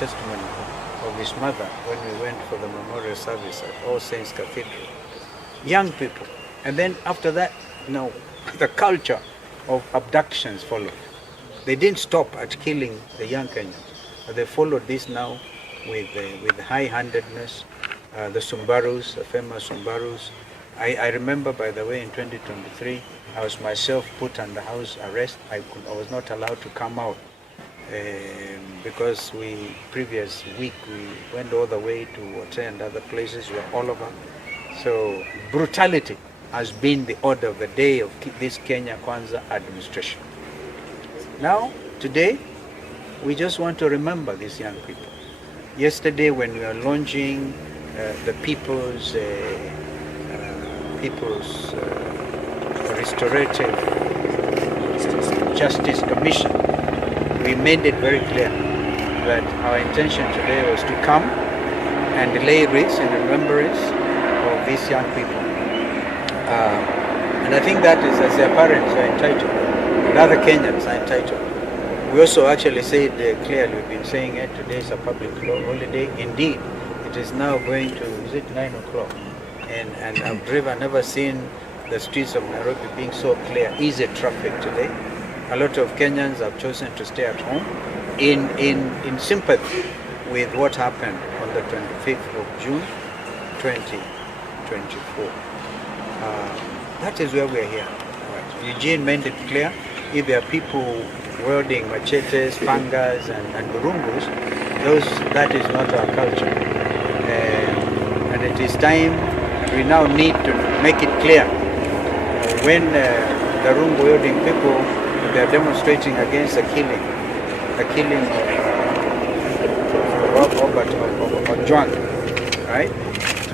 testimony of his mother when we went for the memorial service at All Saints Cathedral. Young people. And then after that, the culture of abductions followed. They didn't stop at killing the young Kenyans, but they followed this now with high-handedness. The Sumbarus, the famous Sumbarus. I remember, by the way, in 2023, I was myself put under house arrest. I was not allowed to come out because previous week we went all the way to attend other places. We were all over. So brutality has been the order of the day of this Kenya Kwanza administration. Now, today, we just want to remember these young people. Yesterday, when we were launching the People's Restorative Justice Commission, we made it very clear that our intention today was to come and lay wreaths in remembrance of these young people. And I think that is, as their parents are entitled, and other Kenyans are entitled. We also actually said clearly, we've been saying it, today is a public holiday. Indeed, it is now going to, is it 9 o'clock? And I've never seen the streets of Nairobi being so clear, easy traffic today. A lot of Kenyans have chosen to stay at home in sympathy with what happened on the 25th of June, 2024. That is where we are here. Eugene made it clear, if there are people wielding machetes, pangas and burungus, that is not our culture. And it is time, we now need to make it clear when the rungu wielding people, they are demonstrating against the killing of Robert Ojwang, right?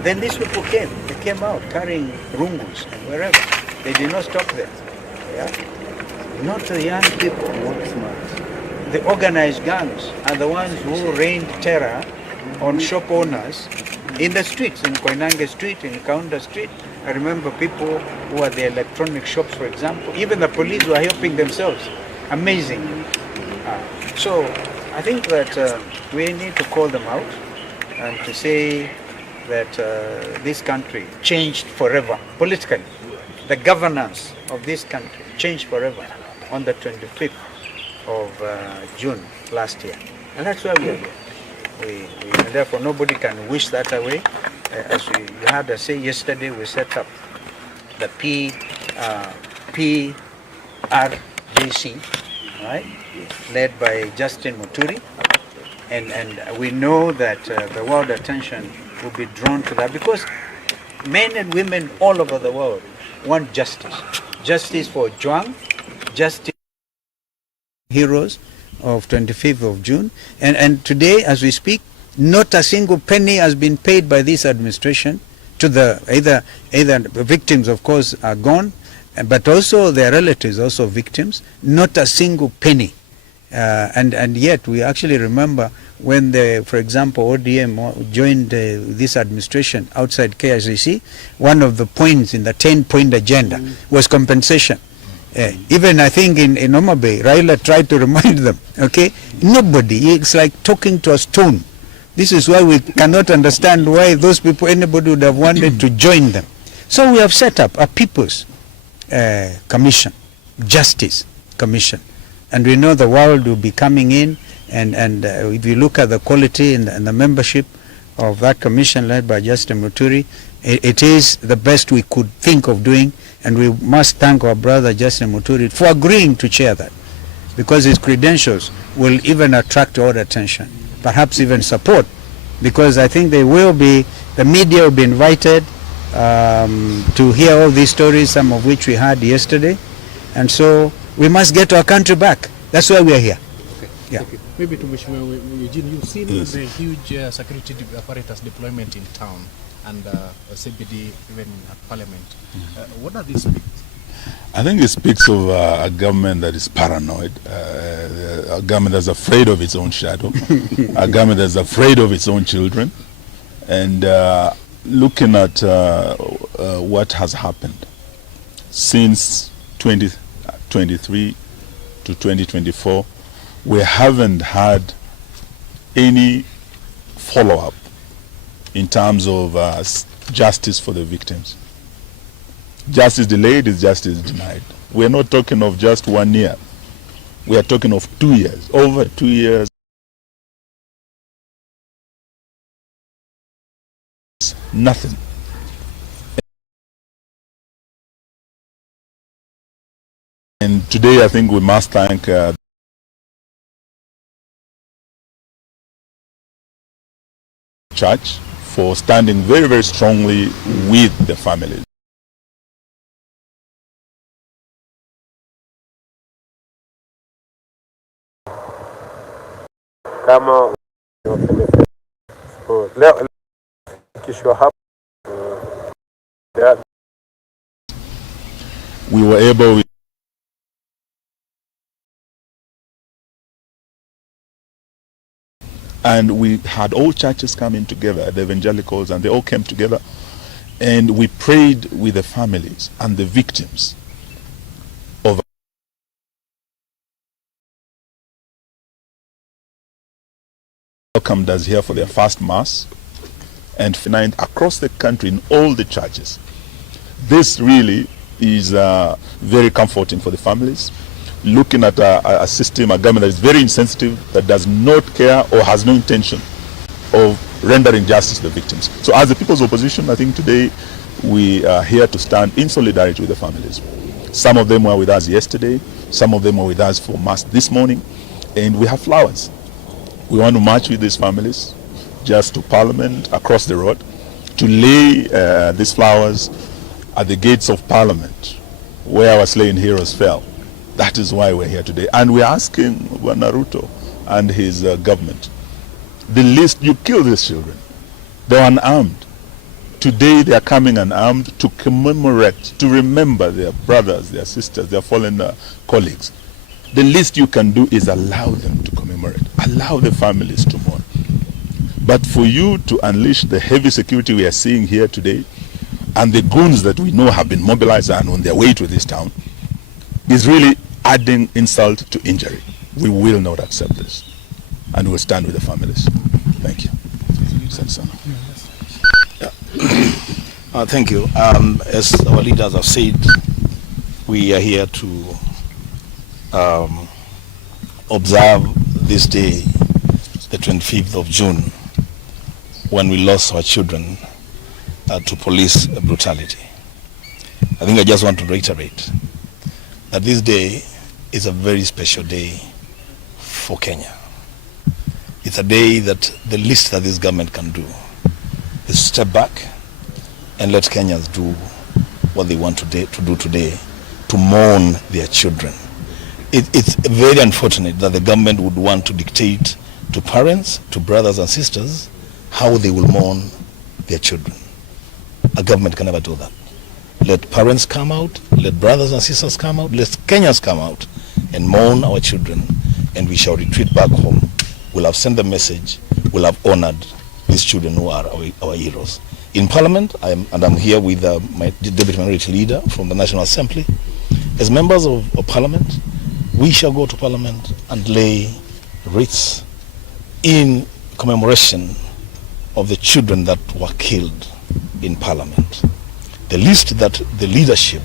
Then these people came out carrying rungus and wherever. They did not stop there. Yeah? Not the young people. The organized gangs are the ones who rained terror on shop owners in the streets, in Koinange Street, in Kaunda Street. I remember people who are the electronic shops, for example. Even the police were helping themselves. Amazing. So I think that we need to call them out and to say that this country changed forever, politically. The governance of this country changed forever on the 25th of June last year. And that's why we are here. And therefore nobody can wish that away. As you heard us say yesterday, we set up the PRJC, right, led by Justin Muturi. And we know that the world attention will be drawn to that because men and women all over the world want justice. Justice for Ojwang, justice for heroes of 25th of June. And today, as we speak, not a single penny has been paid by this administration to the either victims, of course, are gone, but also their relatives, also victims. Not a single penny. And yet we actually remember when for example, ODM joined this administration outside KICC, one of the points in the 10-point agenda was compensation. Even I think in Homa Bay, Raila tried to remind them, okay, nobody, it's like talking to a stone. This is why we cannot understand why those people, anybody would have wanted to join them. So we have set up a People's Commission, Justice Commission. And we know the world will be coming in, and if you look at the quality and the membership of that commission led by Justin Muturi, it is the best we could think of doing, and we must thank our brother Justin Muturi for agreeing to chair that, because his credentials will even attract all attention, perhaps even support, because I think the media will be invited to hear all these stories, some of which we had yesterday, and so we must get our country back. That's why we are here. Okay. Yeah. Okay. Maybe to Mheshimiwa Eugene, you've seen the huge security apparatus deployment in town and CBD even at Parliament. What does this speak? I think it speaks of a government that is paranoid, a government that's afraid of its own shadow, a government that's afraid of its own children, and looking at what has happened since 2023 to 2024, we haven't had any follow-up in terms of justice for the victims. Justice delayed is justice denied. We're not talking of just 1 year. We are talking of 2 years, over 2 years. Nothing. And today I think we must thank Church for standing very, very strongly with the families. Kama leo kishwa hapa we were able and we had all churches coming together, the evangelicals, and they all came together and we prayed with the families and the victims of welcomed us here for their first mass and across the country in all the churches. This really is very comforting for the families, looking at a system, a government that is very insensitive, that does not care or has no intention of rendering justice to the victims. So as the People's Opposition, I think today we are here to stand in solidarity with the families. Some of them were with us yesterday, some of them were with us for mass this morning, and we have flowers. We want to march with these families just to Parliament across the road to lay these flowers at the gates of Parliament where our slain heroes fell. That is why we're here today. And we're asking Naruto and his government, the least, you kill these children. They're unarmed. Today they are coming unarmed to commemorate, to remember their brothers, their sisters, their fallen colleagues. The least you can do is allow them to commemorate. Allow the families to mourn. But for you to unleash the heavy security we are seeing here today, and the goons that we know have been mobilized and on their way to this town, is really adding insult to injury. We will not accept this. And we'll stand with the families. Thank you. Thank you. As our leaders have said, we are here to observe this day, the 25th of June, when we lost our children to police brutality. I think I just want to reiterate that this day is a very special day for Kenya. It's a day that the least that this government can do is step back and let Kenyans do what they want to do today, to mourn their children. It's very unfortunate that the government would want to dictate to parents, to brothers and sisters, how they will mourn their children. A government can never do that. Let parents come out, let brothers and sisters come out, let Kenyans come out and mourn our children, and we shall retreat back home. We'll have sent the message, we'll have honored these children who are our heroes. In Parliament, I'm here with my Deputy Minority Leader from the National Assembly. As members of Parliament, we shall go to Parliament and lay wreaths in commemoration of the children that were killed in Parliament. The least that the leadership,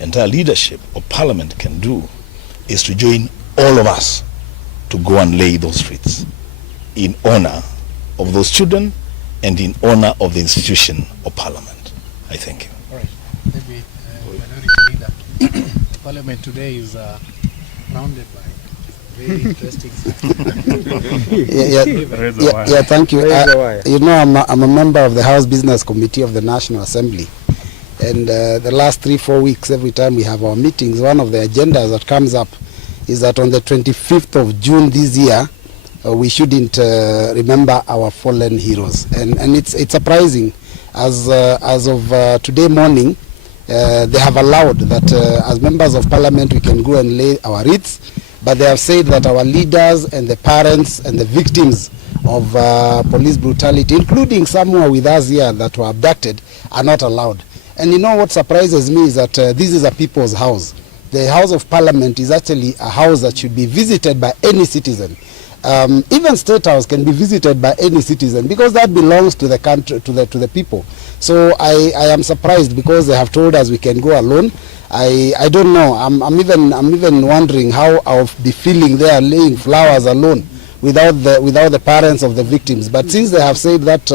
entire leadership of Parliament can do is to join all of us to go and lay those wreaths in honor of those children and in honor of the institution of Parliament. I thank you. All right. Maybe Minority Leader. The Parliament today is surrounded by very interesting yeah, thank you. You know, I'm a member of the House Business Committee of the National Assembly. And the last 3-4 weeks, every time we have our meetings, one of the agendas that comes up is that on the 25th of June this year, we shouldn't remember our fallen heroes. And it's surprising, as of today morning, they have allowed that as members of Parliament we can go and lay our wreaths, but they have said that our leaders and the parents and the victims of police brutality, including some who are with us here that were abducted, are not allowed. And you know what surprises me is that this is a people's house. The House of Parliament is actually a house that should be visited by any citizen. Even State House can be visited by any citizen because that belongs to the country, to the people. So I am surprised because they have told us we can go alone. I don't know. I'm even wondering how I'll be feeling there laying flowers alone without the parents of the victims. But since they have said that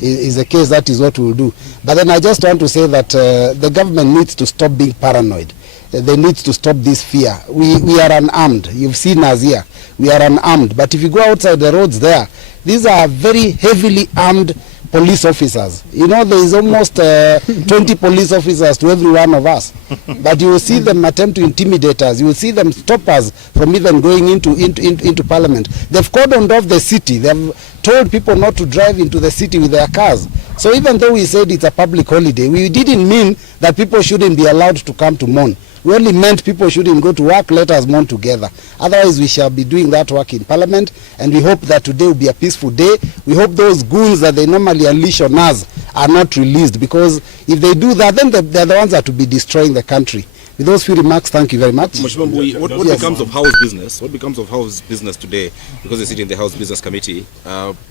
is the case, that is what we will do. But then I just want to say that the government needs to stop being paranoid. They need to stop this fear. We are unarmed. You've seen us here. We are unarmed. But if you go outside the roads there, these are very heavily armed police officers. You know, there is almost 20 police officers to every one of us. But you will see them attempt to intimidate us. You will see them stop us from even going into parliament. They've cordoned off the city. They've told people not to drive into the city with their cars. So even though we said it's a public holiday, we didn't mean that people shouldn't be allowed to come to mourn. We only meant people shouldn't go to work, let us mourn together. Otherwise, we shall be doing that work in Parliament, and we hope that today will be a peaceful day. We hope those goons that they normally unleash on us are not released, because if they do that, then they're the ones that will be destroying the country. With those few remarks, thank you very much. Mheshimiwa Mbui, what Yes. becomes of House business? What becomes of House business today? Because they sit in the House Business Committee.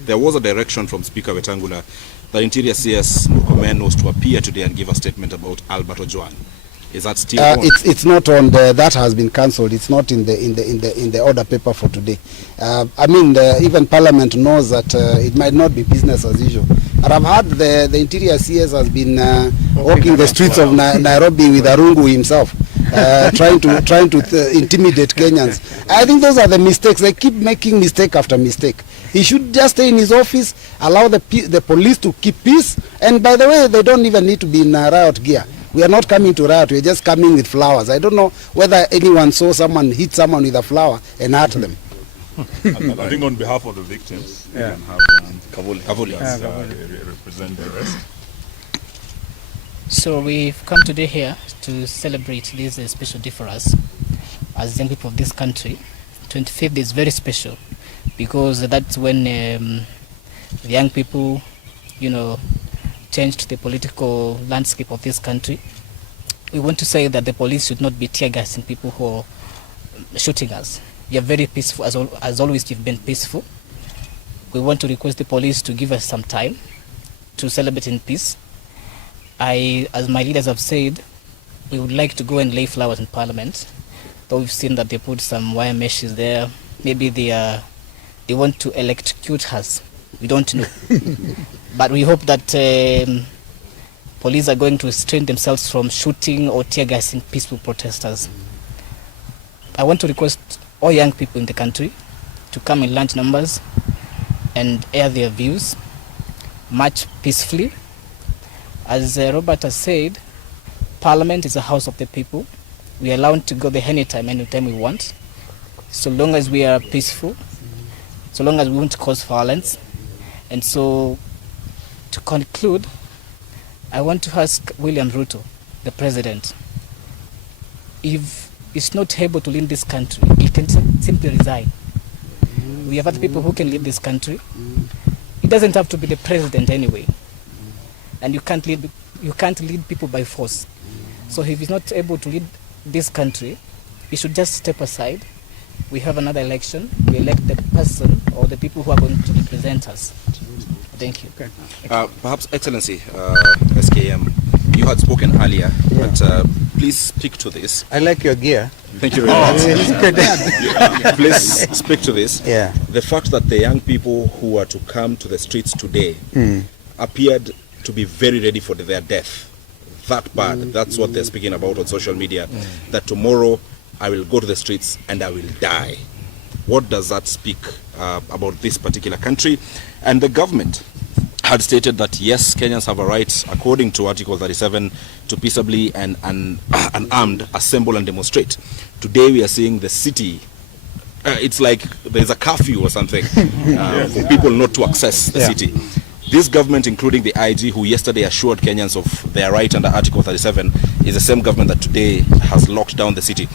There was a direction from Speaker Wetangula that Interior CS Murkomen was to appear today and give a statement about Albert Ojwang. Is that still on? It's not on that has been cancelled. It's not in the order paper for today. I mean, even Parliament knows that it might not be business as usual. But I've heard the Interior CS has been walking the streets of Nairobi with Arungu himself, trying to intimidate Kenyans. I think those are the mistakes. They keep making mistake after mistake. He should just stay in his office, allow the police to keep peace. And by the way, they don't even need to be in riot gear. We are not coming to riot, we are just coming with flowers. I don't know whether anyone saw someone hit someone with a flower and hurt them. I think on behalf of the victims, we can have Kavuli represent the rest. So we've come today here to celebrate this special day for us as young people of this country. 25th is very special because that's when the young people, you know, changed the political landscape of this country. We want to say that the police should not be tear gassing people who are shooting us. We are very peaceful, as always you've been peaceful. We want to request the police to give us some time to celebrate in peace. As my leaders have said, we would like to go and lay flowers in Parliament, though we've seen that they put some wire meshes there. Maybe they want to electrocute us. We don't know. But we hope that police are going to restrain themselves from shooting or tear gassing peaceful protesters. I want to request all young people in the country to come in large numbers and air their views, march peacefully. As Robert has said, Parliament is a house of the people. We are allowed to go there anytime we want, so long as we are peaceful, so long as we won't cause violence. And so, to conclude, I want to ask William Ruto, the president, if he's not able to lead this country, he can simply resign. We have other people who can lead this country. He doesn't have to be the president anyway. And you can't lead people by force. So if he's not able to lead this country, he should just step aside. We have another election. We elect the person or the people who are going to represent us. Thank you. Okay. Perhaps, Excellency, SKM, you had spoken earlier, but please speak to this. I like your gear. Thank you very much. Please speak to this. Yeah. The fact that the young people who are to come to the streets today appeared to be very ready for their death. That bad. That's what they're speaking about on social media. That tomorrow I will go to the streets and I will die. What does that speak about this particular country? And the government had stated that yes, Kenyans have a right, according to Article 37, to peaceably and unarmed assemble and demonstrate. Today we are seeing the city, it's like there's a curfew or something for people not to access the city. This government, including the IG, who yesterday assured Kenyans of their right under Article 37, is the same government that today has locked down the city.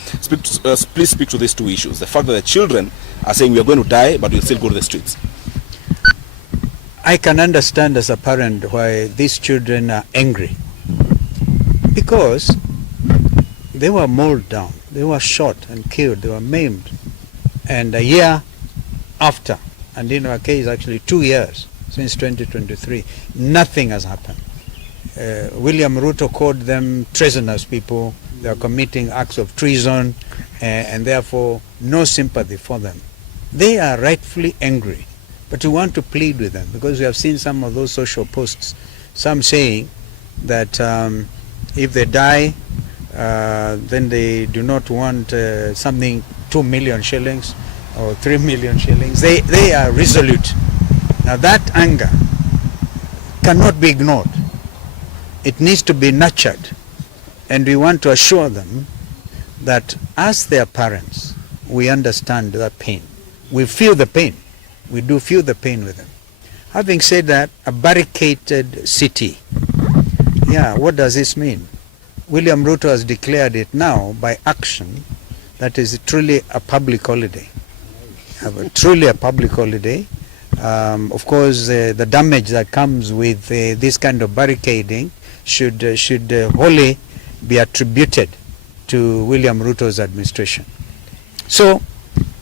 Please speak to these two issues. The fact that the children are saying we are going to die, but we'll still go to the streets. I can understand as a parent why these children are angry. Because they were mauled down, they were shot and killed, they were maimed. And a year after, and in our case actually 2 years since 2023, nothing has happened. William Ruto called them treasonous people. They are committing acts of treason, and therefore no sympathy for them. They are rightfully angry, but we want to plead with them because we have seen some of those social posts, some saying that if they die, then they do not want something 2 million shillings or 3 million shillings. They are resolute. Now that anger cannot be ignored. It needs to be nurtured, and we want to assure them that as their parents, we understand their pain. We feel the pain. We do feel the pain with them. Having said that, a barricaded city, yeah, what does this mean? William Ruto has declared it now by action that is truly a public holiday. Truly a public holiday. Of course, the damage that comes with this kind of barricading should wholly be attributed to William Ruto's administration. So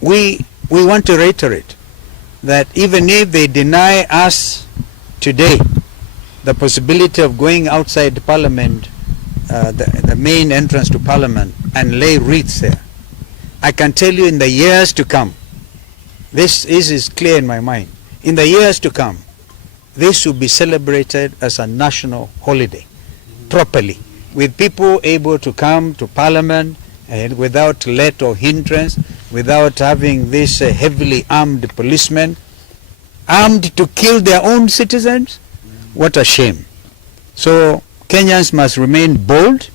we want to reiterate that even if they deny us today the possibility of going outside Parliament, the main entrance to Parliament, and lay wreaths there, I can tell you in the years to come, this is clear in my mind, in the years to come, this will be celebrated as a national holiday, properly, with people able to come to Parliament and without let or hindrance, without having this heavily armed policemen, armed to kill their own citizens. What a shame. So Kenyans must remain bold,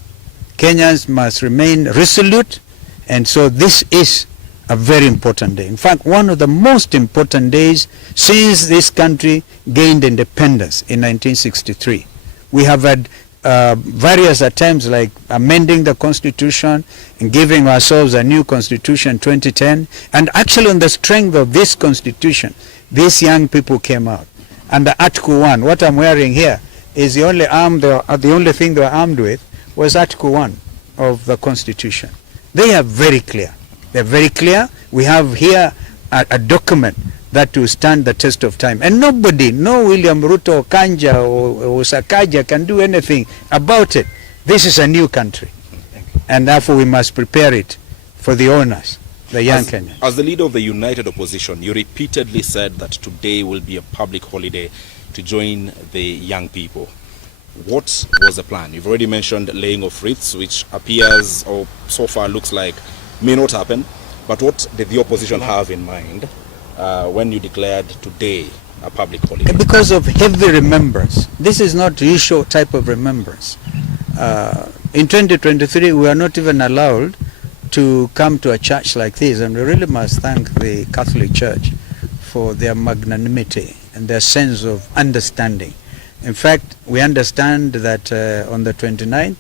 Kenyans must remain resolute, and so this is a very important day. In fact, one of the most important days since this country gained independence in 1963. We have had various attempts like amending the constitution and giving ourselves a new constitution in 2010, and actually on the strength of this constitution, these young people came out. Under Article 1, what I'm wearing here is the only thing they were armed with was Article 1 of the constitution. They are very clear. They're very clear. We have here a document that will stand the test of time. And nobody, no William Ruto, Kanja, or Sakaja can do anything about it. This is a new country. And therefore we must prepare it for the owners, the young Kenyans. As the leader of the united opposition, you repeatedly said that today will be a public holiday to join the young people. What was the plan? You've already mentioned laying of wreaths, which appears, or so far looks like, may not happen. But what did the opposition have in mind when you declared today a public holiday? Because of heavy remembrance. This is not usual type of remembrance. In 2023, we are not even allowed to come to a church like this, and we really must thank the Catholic Church for their magnanimity and their sense of understanding. In fact, we understand that on the 29th,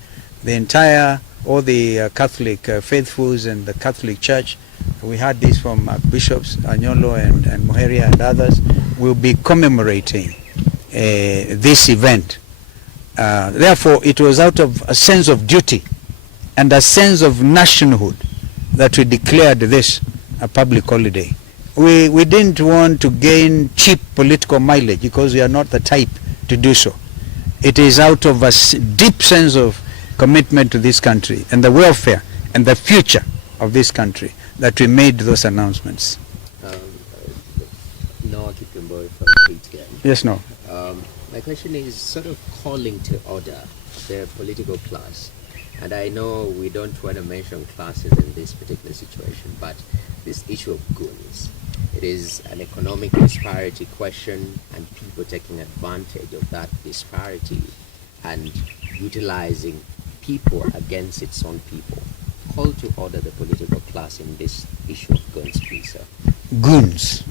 all the Catholic faithfuls and the Catholic Church, we had this from Bishops Anyolo and Muheria and others, will be commemorating this event. Therefore, it was out of a sense of duty and a sense of nationhood that we declared this a public holiday. We didn't want to gain cheap political mileage because we are not the type to do so. It is out of a deep sense of commitment to this country and the welfare and the future of this country that we made those announcements. Noah Kipimboy from KTN. Yes, no. My question is sort of calling to order the political class. And I know we don't want to mention classes in this particular situation, but this issue of goons, it is an economic disparity question, and people taking advantage of that disparity and utilizing people against its own people. Call to order the political class in this issue of goons, please, sir. Goons.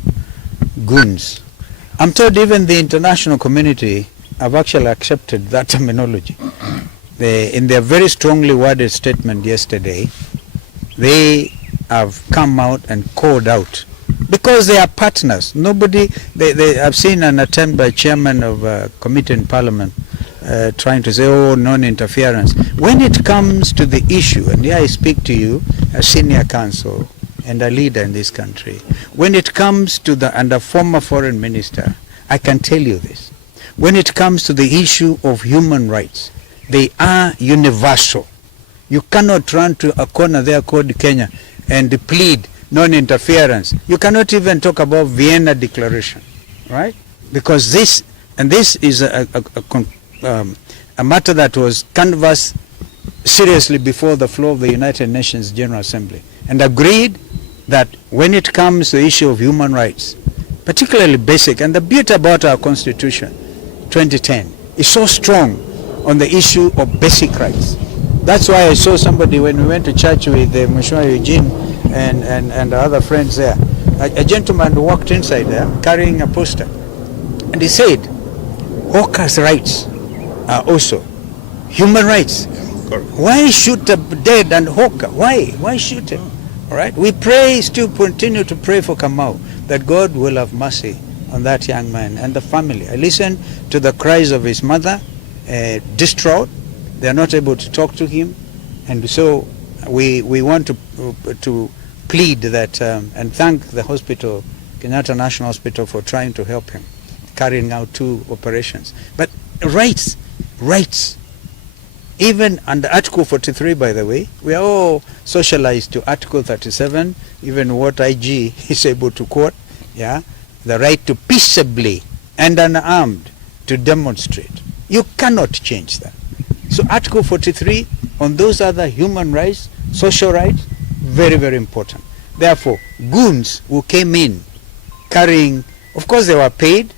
I'm told even the international community have actually accepted that terminology. In their very strongly worded statement yesterday, they have come out and called out because they are partners. I've seen an attempt by chairman of a committee in Parliament trying to say, oh, non-interference. When it comes to the issue, and here I speak to you as senior counsel and a leader in this country. When it comes to and a former foreign minister, I can tell you this. When it comes to the issue of human rights, they are universal. You cannot run to a corner there called Kenya and plead non-interference. You cannot even talk about Vienna Declaration, right? Because this is a matter that was canvassed seriously before the floor of the United Nations General Assembly and agreed that when it comes to the issue of human rights, particularly basic, and the beauty about our Constitution, 2010, is so strong on the issue of basic rights. That's why I saw somebody when we went to church with Mheshimiwa Eugene and other friends there. A gentleman walked inside there carrying a poster. And he said, hawkers' rights are also human rights. Why shoot a dead and hawker? Why shoot him? All right. We pray, still continue to pray for Kamau, that God will have mercy on that young man and the family. I listened to the cries of his mother, distraught. They are not able to talk to him, and so we want to plead that and thank the hospital, Kenyatta National Hospital, for trying to help him, carrying out 2 operations. But rights. Even under Article 43, by the way, we are all socialized to Article 37, even what IG is able to quote, yeah, the right to peaceably and unarmed to demonstrate. You cannot change that. So Article 43 on those other human rights, social rights, very, very important. Therefore, goons who came in carrying, of course they were paid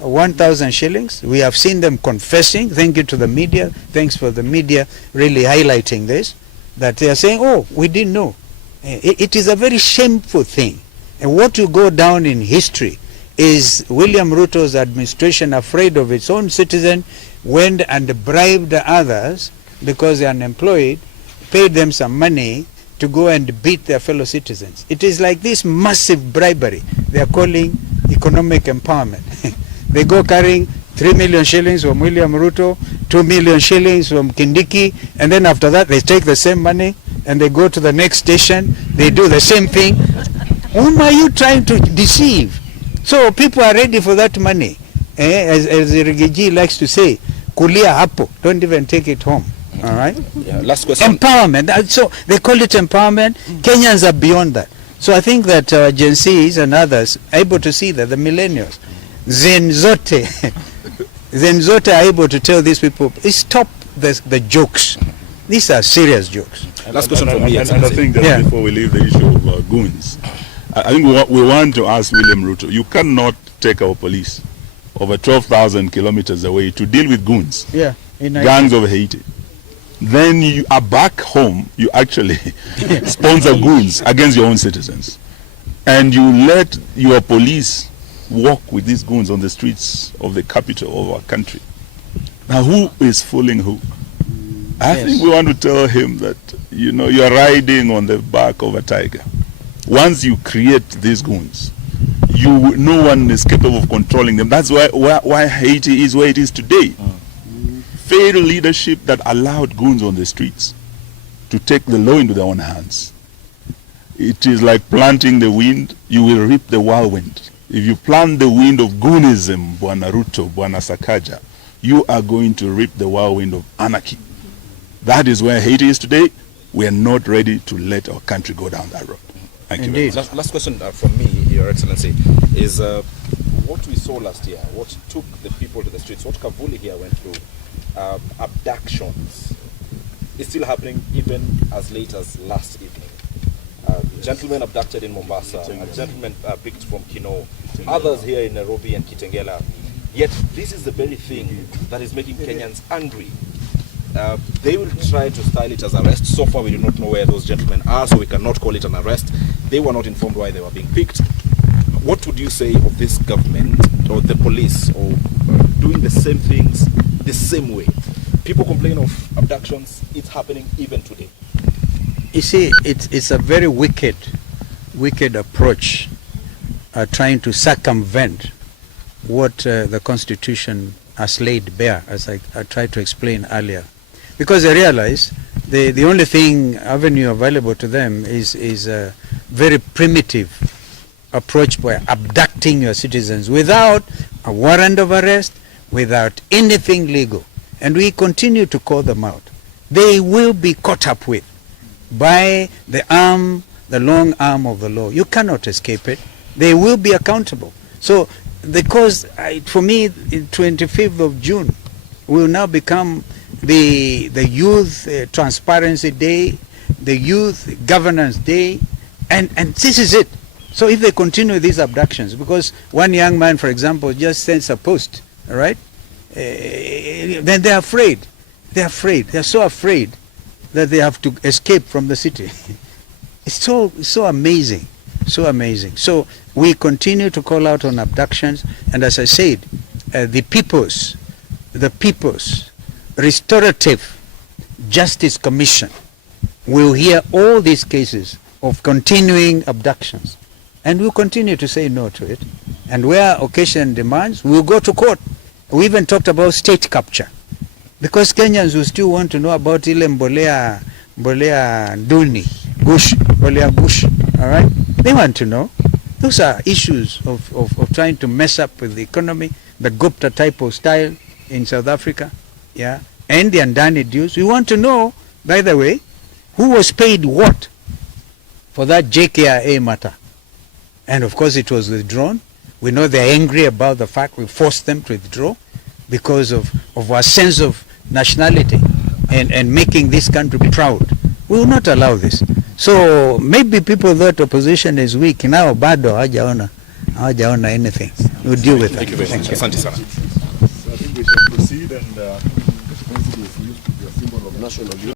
1,000 shillings. We have seen them confessing. Thank you to the media. Thanks for the media really highlighting this, that they are saying, oh, we didn't know. It is a very shameful thing. And what will go down in history is William Ruto's administration, afraid of its own citizen, went and bribed others because they are unemployed, paid them some money to go and beat their fellow citizens. It is like this massive bribery they are calling economic empowerment. They go carrying 3 million shillings from William Ruto, 2 million shillings from Kindiki, and then after that they take the same money and they go to the next station, they do the same thing. Whom are you trying to deceive? So people are ready for that money. As Rigiji likes to say, kulia hapo, don't even take it home. All right? Yeah, last question. Empowerment. So they call it empowerment. Kenyans are beyond that. So I think that Gen Zs and others are able to see that, the millennials, Zen Zote are able to tell these people, stop the jokes. These are serious jokes. Last question from me. And I think that before we leave the issue of goons, I think we want to ask William Ruto, you cannot take our police over 12,000 kilometers away to deal with goons, gangs of Haiti. Then you are back home, you actually sponsor goons against your own citizens. And you let your police walk with these goons on the streets of the capital of our country. Now who is fooling who? I think we want to tell him that, you know, you are riding on the back of a tiger. Once you create these goons, no one is capable of controlling them. That's why Haiti is where it is today. Failed leadership that allowed goons on the streets to take the law into their own hands. It is like planting the wind, you will reap the whirlwind. If you plant the wind of goonism, Bwana Ruto, Bwana Sakaja, you are going to reap the whirlwind of anarchy. That is where Haiti is today. We are not ready to let our country go down that road. Thank you very much. Last question from me, Your Excellency, is what we saw last year, what took the people to the streets, what Kavuli here went through, abductions, is still happening even as late as last evening. Gentlemen abducted in Mombasa, a gentleman picked from Kino, others here in Nairobi and Kitengela. Yet this is the very thing that is making Kenyans angry. They will try to style it as arrest. So far we do not know where those gentlemen are, so we cannot call it an arrest. They were not informed why they were being picked. What would you say of this government or the police or doing the same things the same way? People complain of abductions, it's happening even today. You see, it's a very wicked approach, trying to circumvent what the Constitution has laid bare, as I tried to explain earlier. Because they realize the only avenue available to them is very primitive approach by abducting your citizens without a warrant of arrest, without anything legal. And we continue to call them out. They will be caught up with by the long arm of the law. You cannot escape it. They will be accountable. So, because for me, 25th of June will now become the Youth Transparency Day, the Youth Governance Day, and this is it. So if they continue these abductions, because one young man, for example, just sends a post, all right, then they're afraid. They're afraid. They're so afraid that they have to escape from the city. It's so amazing, so amazing. So we continue to call out on abductions, and as I said, the People's Restorative Justice Commission will hear all these cases of continuing abductions, and we'll continue to say no to it. And where occasion demands, we'll go to court. We even talked about state capture, because Kenyans will still want to know about ile mbolea duni, mbolea gush, all right? They want to know. Those are issues of trying to mess up with the economy, the Gupta type of style in South Africa, yeah, and the Andani dues. We want to know, by the way, who was paid what for that JKIA matter. And of course it was withdrawn. We know they're angry about the fact we forced them to withdraw because of our sense of nationality and making this country proud. We will not allow this. So maybe people thought opposition is weak. Now bado hawajaona anything. We'll deal with Thank it. you very much. Asante sana. So I think we shall proceed, and